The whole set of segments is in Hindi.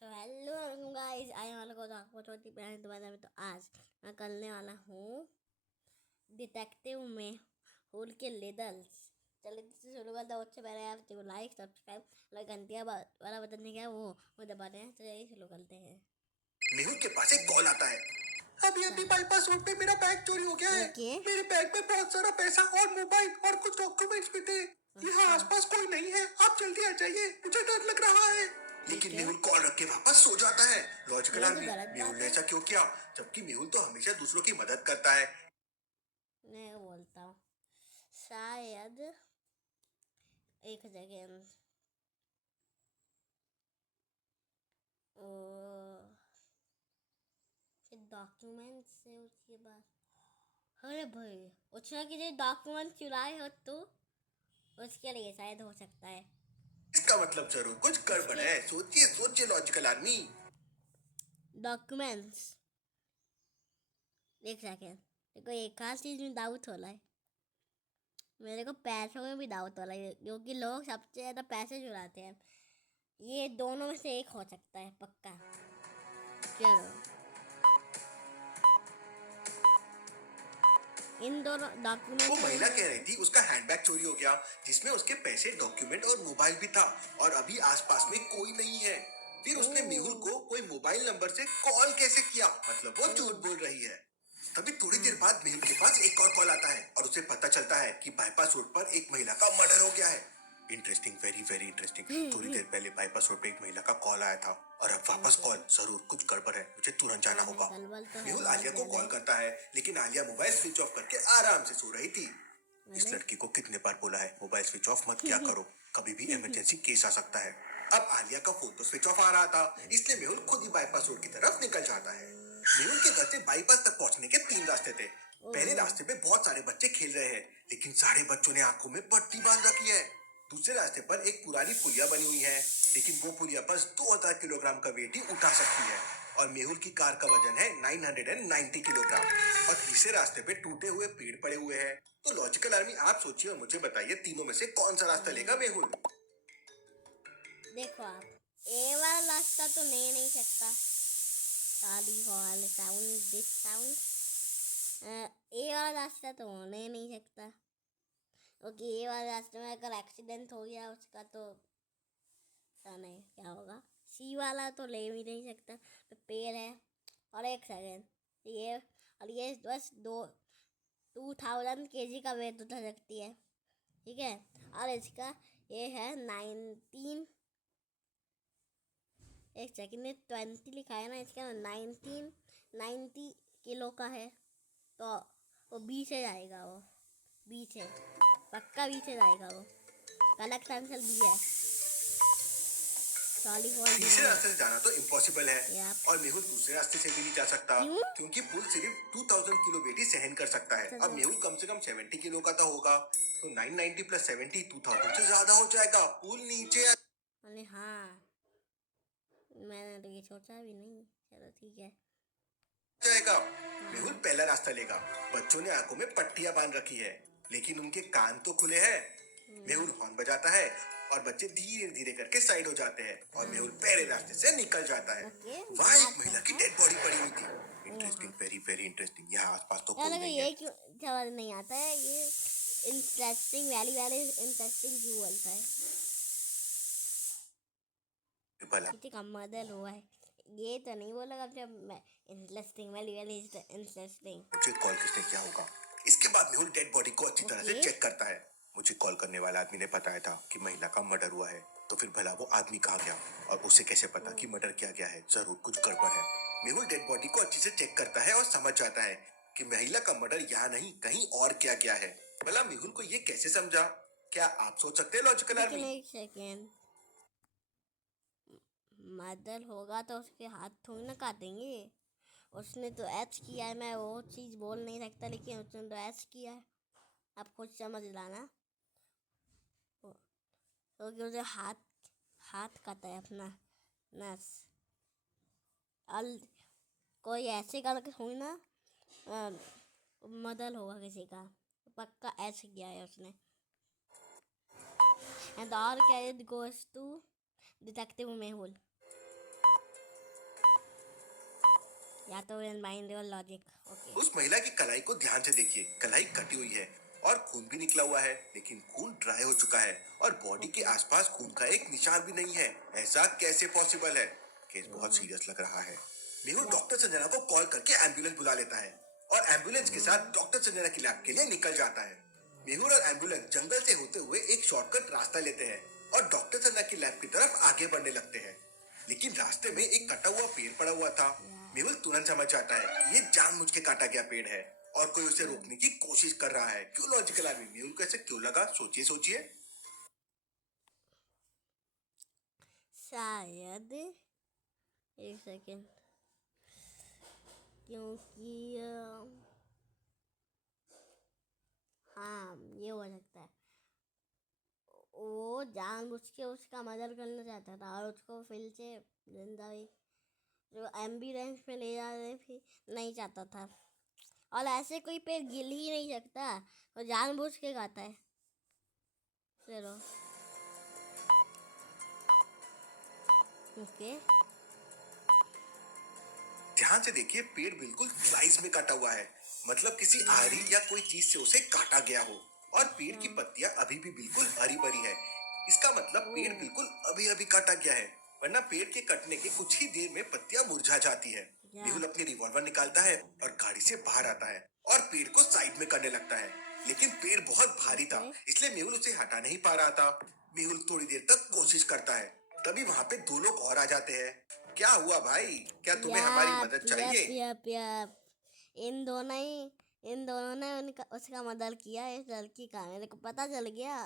सो हेलो गाइस, आने वाला को आपको छोटी प्यारी दोबारा में। तो आज मैं करने वाला हूँ डिटेक्टिव में होल के लेडल्स। चलिए इससे शुरू करते हैं। उससे पहले आप जो लाइक सब्सक्राइब और घंटिया वाला बटन नहीं है वो दबाते हैं। तो यही शुरू करते हैं। मेहुल के पास एक कॉल आता है। अभी बाईपास रोड पे मेरा बैग चोरी हो गया है। मेरे बैग में बहुत सारा पैसा और मोबाइल और कुछ डॉक्यूमेंट्स भी थे। यहाँ आसपास कोई नहीं है, आप जल्दी आ जाइए, मुझे डर लग रहा है। लेकिन मेहुल कॉल रख के वापस सो जाता है। लॉजिकल आदमी, मेहुल ने ऐसा क्यों किया, जबकि मेहुल तो हमेशा दूसरों की मदद करता है। मैं बोलता हूँ शायद एक सेकेंड। डॉक्यूमेंट से उसके बाद अरे भाई उसने किसी डॉक्यूमेंट चुराए हो तो उसके लिए शायद हो सकता है। इसका मतलब जरूर कुछ गड़बड़ है। सोचिए सोचिए लॉजिकल आदमी। डॉक्यूमेंट्स एक सेकेंड। देखो एक खास चीज में डाउट हो रहा है। मेरे को पैसों में भी डाउट हो रहा है क्योंकि लोग सबसे ज्यादा पैसे चुराते हैं। ये दोनों में से एक हो सकता है पक्का। चलो इन दोनों डॉक्यूमेंट वो महिला कह रही थी उसका हैंडबैग चोरी हो गया, जिसमें उसके पैसे, डॉक्यूमेंट और मोबाइल भी था, और अभी आसपास में कोई नहीं है। फिर उसने मेहुल को कोई मोबाइल नंबर से कॉल कैसे किया, मतलब वो झूठ बोल रही है। तभी थोड़ी देर बाद मेहुल के पास एक और कॉल आता है और उसे पता चलता है कि बाईपास रोड पर एक महिला का मर्डर हो गया है। Interesting, very very interesting. थोड़ी देर पहले बाईपास रोड पे एक महिला का कॉल आया था और अब वापस कॉल। जरूर कुछ गड़बड़ है, मुझे तुरंत जाना होगा। मेहुल आलिया को कॉल करता है, लेकिन आलिया मोबाइल स्विच ऑफ करके आराम से सो रही थी। इस लड़की को कितने बार बोला है मोबाइल स्विच ऑफ मत किया करो, कभी भी इमरजेंसी केस आ सकता है। अब आलिया का फोन तो स्विच ऑफ आ रहा था, इसलिए मेहुल खुद ही बाईपास रोड की तरफ निकल जाता है। मेहुल के घर से बाईपास तक पहुंचने के 3 रास्ते थे। पहले रास्ते पे बहुत सारे बच्चे खेल रहे हैं, लेकिन सारे बच्चों ने आंखों में पट्टी बांध रखी है। दूसरे रास्ते पर एक पुरानी पुलिया बनी हुई है, लेकिन वो पुलिया बस 2000 किलोग्राम का वेट ही उठा सकती है, और मेहुल की कार का वजन है 990 किलोग्राम। और तीसरे रास्ते पे टूटे हुए पेड़ पड़े हुए हैं। तो लॉजिकल आर्मी, आप सोचिए और मुझे बताइए, तीनों में से कौन सा रास्ता लेगा मेहुल? देखो आप ए वाला रास्ता तो नहीं सकता। ए वाला रास्ता तो होने नहीं सकता क्योंकि ए वाले रास्ते में अगर एक्सीडेंट हो गया उसका तो पता नहीं क्या होगा। सी वाला तो ले भी नहीं सकता, तो पेड़ है। और एक सेकेंड, ये बस 2000 kg का वेट उठा सकती है, ठीक है। और इसका ये है 19, एक सेकेंड में 20 लिखा है ना, इसका 90 किलो का है, तो वो 20 से जाएगा। वो 20 है पक्का, 20 से जाएगा वो। कलेक्ट आंसर बी है। तीसरे रास्ते से जाना तो इम्पॉसिबल है, और मेहुल दूसरे रास्ते से भी नहीं जा सकता, क्योंकि पुल सिर्फ 2000 किलो वेट ही सहन कर सकता है। अब मेहुल कम से कम 70 किलो का तो होगा, तो 990 प्लस 70 2000 से ज्यादा हो जाएगा। पुल नीचे अरे हाँ, मैंने तो ये सोचा भी नहीं। चलो ठीक है जाएगा। मेहुल पहला रास्ता लेगा। बच्चों ने आंखों में पट्टियां बांध रखी है, लेकिन उनके कान तो खुले हैं। मेहुल हॉर्न बजाता है और बच्चे धीरे धीरे करके साइड हो जाते हैं, और मेहुल पहले रास्ते से निकल जाता है। वहाँ एक महिला की डेड बॉडी पड़ी हुई थी। Interesting, very very interesting. यहाँ आसपास तो कोई नहीं है। ये क्यों समझ नहीं आता है, ये इंटरेस्टिंग वैली इंटरेस्टिंग क्यों बोलता है? किसी का मदर हुआ है, ये तो नहीं बोला जब इंटरेस्टिंग वैली इंटरेस्टिंग। मुझे कॉल किसने किया होगा? इसके बाद मेहुल डेड बॉडी को अच्छी तरह से चेक करता है। मुझे कॉल करने वाला आदमी ने बताया था कि महिला का मर्डर हुआ है, तो फिर भला वो आदमी कहाँ गया, और उसे कैसे पता कि मर्डर किया गया है? जरूर कुछ गड़बड़ है। मेहुल डेड बॉडी को अच्छे से चेक करता है और समझ जाता है कि महिला का मर्डर यहाँ नहीं, कहीं और किया गया है। भला मेहुल को ये कैसे समझा? क्या आप सोच सकते हैं लॉजिकल आदमी? एक सेकेंड, मर्डर होगा तो उसके हाथ थोड़ी ना काटेंगे। उसने तो एच किया है, मैं वो चीज़ बोल नहीं सकता, लेकिन उसने तो एच किया है। आप खुद समझ लाना, क्योंकि उसे हाथ काटा है अपना नस। कोई ऐसे करके थोड़ी ना मर्डर होगा किसी का, पक्का एच किया है उसने। And all credit goes to Detective Mehul. या तो माइंड और लॉजिक। ओके। उस महिला की कलाई को ध्यान से देखिए। कलाई कटी हुई है और खून भी निकला हुआ है, लेकिन खून ड्राई हो चुका है और बॉडी के आसपास खून का एक निशान भी नहीं है। ऐसा कैसे पॉसिबल है? केस बहुत सीरियस लग रहा है। मेहुल डॉक्टर संजना को कॉल करके एम्बुलेंस बुला लेता है और एम्बुलेंस के साथ डॉक्टर संजना की लैब के लिए निकल जाता है। मेहुल और एम्बुलेंस जंगल से होते हुए एक शॉर्टकट रास्ता लेते हैं और डॉक्टर संजना की लैब की तरफ आगे बढ़ने लगते हैं। लेकिन रास्ते में एक कटा हुआ पेड़ पड़ा हुआ था। मेहुल तुरंत समझ जाता है कि ये जानबूझ के काटा गया पेड़ है और कोई उसे रोकने की कोशिश कर रहा है। क्यों लॉजिकल आदमी? मेहुल को ऐसे क्यों लगा? सोचिए सोचिए। शायद एक सेकेंड, क्योंकि हाँ ये हो सकता है। वो जानबूझ के उसका मदद करना चाहता था और उसको फिर से जिंदा भी जो एम्बुलेंस में ले जाने भी नहीं चाहता था। और ऐसे कोई पेड़ गिर ही नहीं सकता, वो जानबूझ के खाता है। चलो ओके। ध्यान से देखिए, पेड़ बिल्कुल स्लाइस में काटा हुआ है, मतलब किसी आरी या कोई चीज से उसे काटा गया हो। और पेड़ की पत्तियां अभी भी बिल्कुल हरी भरी है। इसका मतलब पेड़ बिल्कुल अभी अभी काटा गया है, वरना पेड़ के कटने के कुछ ही देर में पत्तियां मुरझा जाती है। मेहुल अपनी रिवॉल्वर निकालता है और गाड़ी से बाहर आता है और पेड़ को साइड में करने लगता है। लेकिन पेड़ बहुत भारी था, इसलिए मेहुल उसे हटा नहीं पा रहा था। मेहुल थोड़ी देर तक कोशिश करता है, तभी वहां पे दो लोग और आ जाते हैं। क्या हुआ भाई? क्या तुम्हें हमारी मदद चाहिए? यप। इन दोनों ने उनका उसका मदद किया। इस लड़की का मेरे को पता चल गया,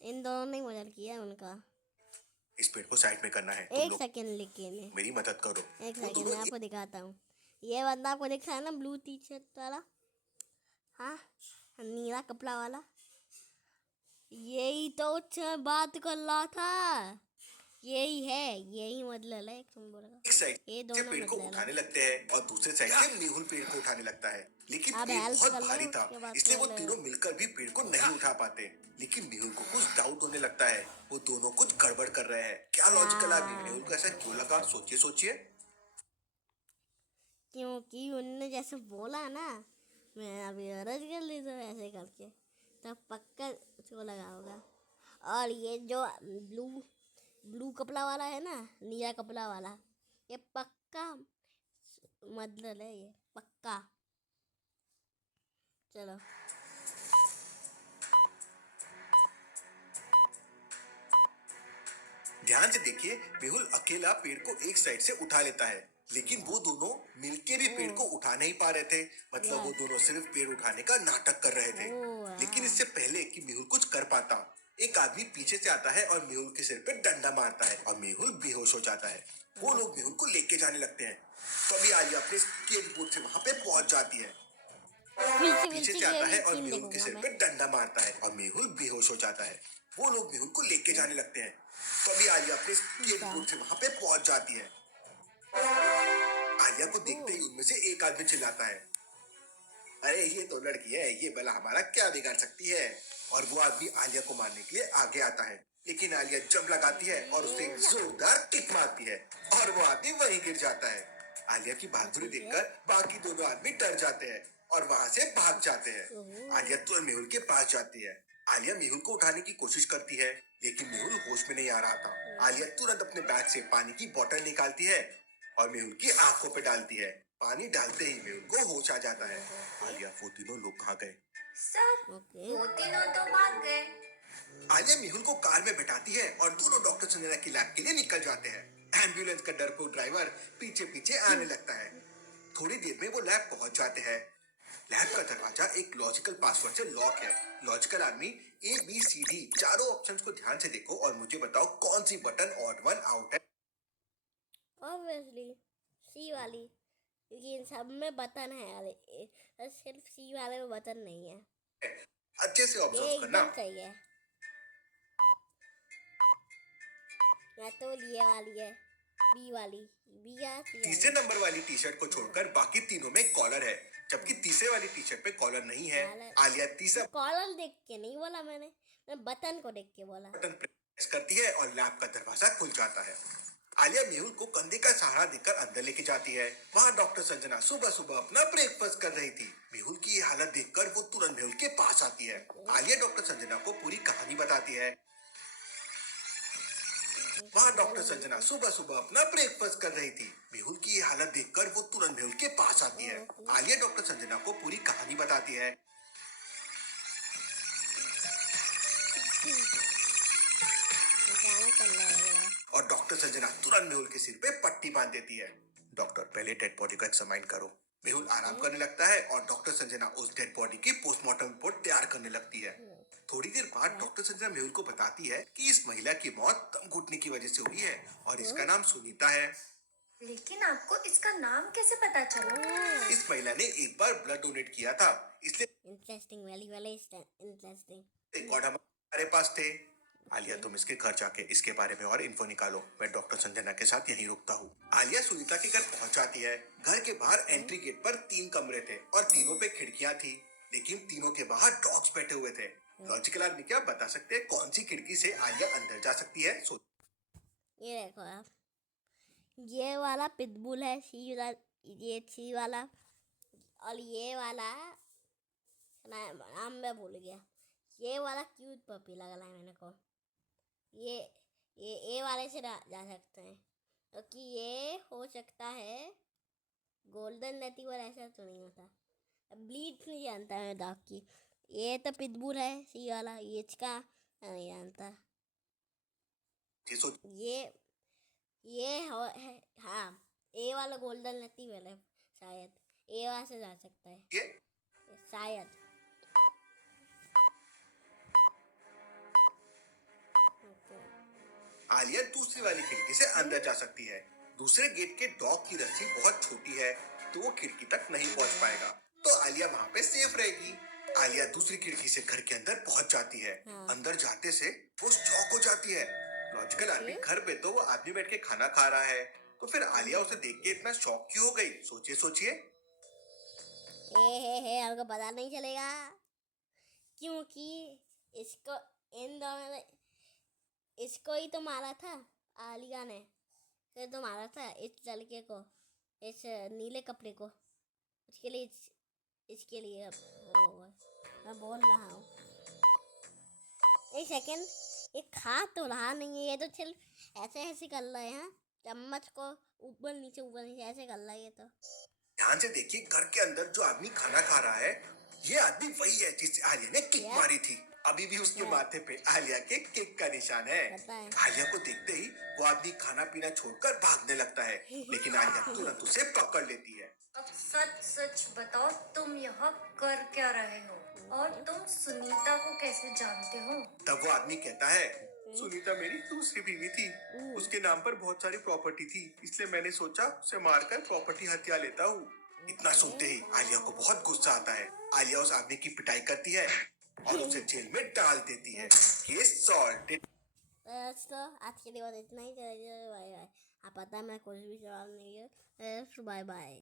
इन दोनों ने मदद किया उनका। इस पेड़ को साइड में करना है। एक सेकेंड, लेकिन मेरी मदद करो। एक सेकेंड मैं आपको दिखाता हूँ। ये बंदा आपको दिख रहा है ना, ब्लू टी शर्ट वाला, हाँ नीला कपड़ा वाला, यही तो उससे बात कर रहा था। यही है, यही मतलब है। एक साइड ये से दोनों पेड़ को मतलब उठाने है। लगते हैं और दूसरे साइड से मेहुल पेड़ को उठाने लगता है, लेकिन अब पेड़ हेल्प बहुत कर ले, भारी था, उसके बाद इसलिए वो कर ले। तीनों मिलकर भी पेड़ को नहीं उठा पाते। लेकिन मेहुल को कुछ डाउट होने लगता है, वो दोनों कुछ गड़बड़ कर रहे हैं। क्या लॉजिकल आदमी? मेहुल को ऐसा क्यों लगा? सोचिए सोचिए। क्योंकि उनने जैसे बोला ना, मैं अभी अर्ज कर ली तो ऐसे करके, तब पक्का उसको लगा होगा। और ये जो ब्लू ब्लू कपड़ा वाला है ना, नीला कपड़ा वाला, ये पक्का मतलब है, ये पक्का। चलो ध्यान से देखिए, मेहुल अकेला पेड़ को एक साइड से उठा लेता है, लेकिन वो दोनों मिलके भी पेड़ को उठा नहीं पा रहे थे। मतलब वो दोनों सिर्फ पेड़ उठाने का नाटक कर रहे थे। लेकिन इससे पहले कि मेहुल कुछ कर पाता, एक आदमी पीछे से आता है और मेहुल के सिर पे डंडा मारता है और मेहुल बेहोश हो जाता है। वो लोग मेहुल को लेके जाने लगते हैं। तभी आलिया अपने स्केटबोर्ड से वहां पे पहुंच जाती है। पीछे से आता है और मेहुल के सिर पे डंडा मारता है और मेहुल बेहोश हो जाता है। वो लोग मेहुल को लेके जाने लगते हैं। तभी आलिया अपने स्केटबोर्ड से वहां पे पहुंच जाती है। आलिया को देखते ही उनमें से एक आदमी चिल्लाता है, अरे ये तो लड़की है, ये भला हमारा क्या बिगाड़ सकती है? और वो आदमी आलिया को मारने के लिए आगे आता है, लेकिन आलिया जंप लगाती है और उसे जोरदार किक मारती है और वो आदमी वहीं गिर जाता है। आलिया की बहादुरी देखकर बाकी दोनों आदमी डर जाते हैं और वहां से भाग जाते हैं। आलिया तुरंत मेहुल के पास जाती है। आलिया मेहुल को उठाने की कोशिश करती है, लेकिन मेहुल होश में नहीं आ रहा था। आलिया तुरंत अपने बैग से पानी की बोतल निकालती है और मेहुल की आंखों पे डालती है। पानी डालते ही मेहुल को होश आ जाता है। आलिया, वो तीनों लोग कहाँ गए? सर, वो तीनों तो भाग गए। आलिया मेहुल को कार में बैठाती है और दोनों डॉक्टर संजना की लैब के लिए निकल जाते हैं। एम्बुलेंस का डरपोक ड्राइवर पीछे पीछे आने लगता है। थोड़ी देर में वो लैब पहुंच जाते हैं। लैब का दरवाजा एक लॉजिकल पासवर्ड से लॉक है। लॉजिकल आदमी, ABCD चारों ऑप्शंस को ध्यान से देखो और मुझे बताओ कौन सी बटन ऑड वन आउट है। ऑब्वियसली सी वाली, क्योंकि इन सब में बटन है। अरे सिर्फ सी वाले में बटन नहीं है। अच्छे से ये ऑब्जर्व करना। एकदम सही है। या तो ये वाली है, बी वाली, बी या सी तीसरे वाली। नंबर वाली टी शर्ट को छोड़कर बाकी तीनों में कॉलर है, जबकि तीसरे वाली टी शर्ट पे कॉलर नहीं है। आलिया तीसरा कॉलर देख के नहीं बोला मैंने बटन को देख के बोला। बटन प्रेस करती है और लैब का दरवाजा खुल जाता है। आलिया मेहुल को कंधे का सहारा देकर अंदर लेके जाती है। वहाँ डॉक्टर संजना सुबह सुबह अपना ब्रेकफास्ट कर रही थी। मेहुल की ये हालत देखकर वो तुरंत मेहुल के पास आती है। आलिया डॉक्टर संजना को पूरी कहानी बताती है। वहाँ डॉक्टर संजना सुबह सुबह अपना ब्रेकफास्ट कर रही थी। मेहुल की ये हालत देखकर वो तुरंत मेहुल के पास आती है। आलिया डॉक्टर संजना को पूरी कहानी बताती है। गाना चल रहा है। और डॉक्टर संजना तुरंत मेहुल के सिर पे पट्टी बांध देती है। डॉक्टर, पहले डेड बॉडी का एग्जामाइन करो। मेहुल आराम करने लगता है और डॉक्टर संजना उस डेड बॉडी की पोस्टमार्टम रिपोर्ट तैयार करने लगती है। थोड़ी देर बाद डॉक्टर संजना मेहुल को बताती है कि इस महिला की मौत दम घुटने की वजह से हुई है और इसका नाम सुनीता है। लेकिन आपको इसका नाम कैसे पता चला? इस महिला ने एक बार ब्लड डोनेट किया था, इसलिए interesting, very very interesting. Record हमारे पास थे। आलिया, तुम इसके घर जाके इसके बारे में और इन्फो निकालो। मैं डॉक्टर संजना के साथ यहीं रुकता हूँ। आलिया सुनीता के घर पहुंच जाती है। घर के बाहर एंट्री गेट पर 3 कमरे थे और तीनों पे खिड़कियां थी, लेकिन तीनों के बाहर डॉग्स बैठे हुए थे। लॉजिकल आदमी क्या बता सकते हैं कौन सी खिड़की से आलिया अंदर जा सकती है? ये देखो आप, ये वाला पिटबुल है, सी वाला, और ये वाला नाम मैं भूल गया। ये वाला क्यूट पपी लग रहा है मेरे को। ये वाले से जा सकते हैं, क्योंकि ये हो सकता है गोल्डन रेट्रीवर, ऐसा तो नहीं होता। ब्लीड नहीं जानता मैं डॉग की। ये तो पिटबुल है सी वाला, ये इसका नहीं जानता। ये हाँ, ए वाला गोल्डन रेट्रीवर है शायद, ए वाला से जा सकता है शायद। आलिया दूसरी वाली खिड़की से अंदर जा सकती है। दूसरे गेट के डॉग की रस्सी बहुत छोटी है, तो वो खिड़की तक नहीं पहुंच पाएगा, तो आलिया वहाँ पे सेफ रहेगी। आलिया दूसरी खिड़की से घर के अंदर पहुंच जाती है। अंदर जाते से वो शॉक हो जाती है। लॉजिकल आदमी, घर पे तो वो आदमी बैठ के खाना खा रहा है, तो फिर आलिया उसे देख के इतना शॉक क्यों हो गई? सोचिए। हमको पता नहीं चलेगा, क्योंकि इसको ही तो मारा था आलिया ने। फिर तो मारा था इस लड़के को, इस नीले कपड़े को। इसके लिए मैं बोल रहा हूँ। एक सेकेंड, ये खा तो रहा नहीं है, ये तो सिर्फ ऐसे कर रहा है। हाँ, चम्मच को ऊपर नीचे ऐसे कर रहा है ये तो। ध्यान से देखिए, घर के अंदर जो आदमी खाना खा रहा है, ये आदमी वही है जिससे आलिया ने किक मारी थी। अभी भी उसके माथे पे आलिया के किक का निशान है। आलिया को देखते ही वो आदमी खाना पीना छोड़कर भागने लगता है, लेकिन आलिया तुरंत उसे पकड़ लेती है। अब सच बताओ, तुम यहाँ कर क्या रहे हो और तुम सुनीता को कैसे जानते हो? तब वो आदमी कहता है, सुनीता मेरी दूसरी बीवी थी, उसके नाम पर बहुत सारी प्रॉपर्टी थी, इसलिए मैंने सोचा उसे मारकर प्रॉपर्टी हत्या लेता हूँ। इतना सुनते ही आलिया को बहुत गुस्सा आता है। आलिया उस आदमी की पिटाई करती है और उसे जेल में डाल देती है। Case solve. तो आज के लिए इतना ही। Bye bye. आप पता है मैं कुछ भी जवाब नहीं है। Bye bye.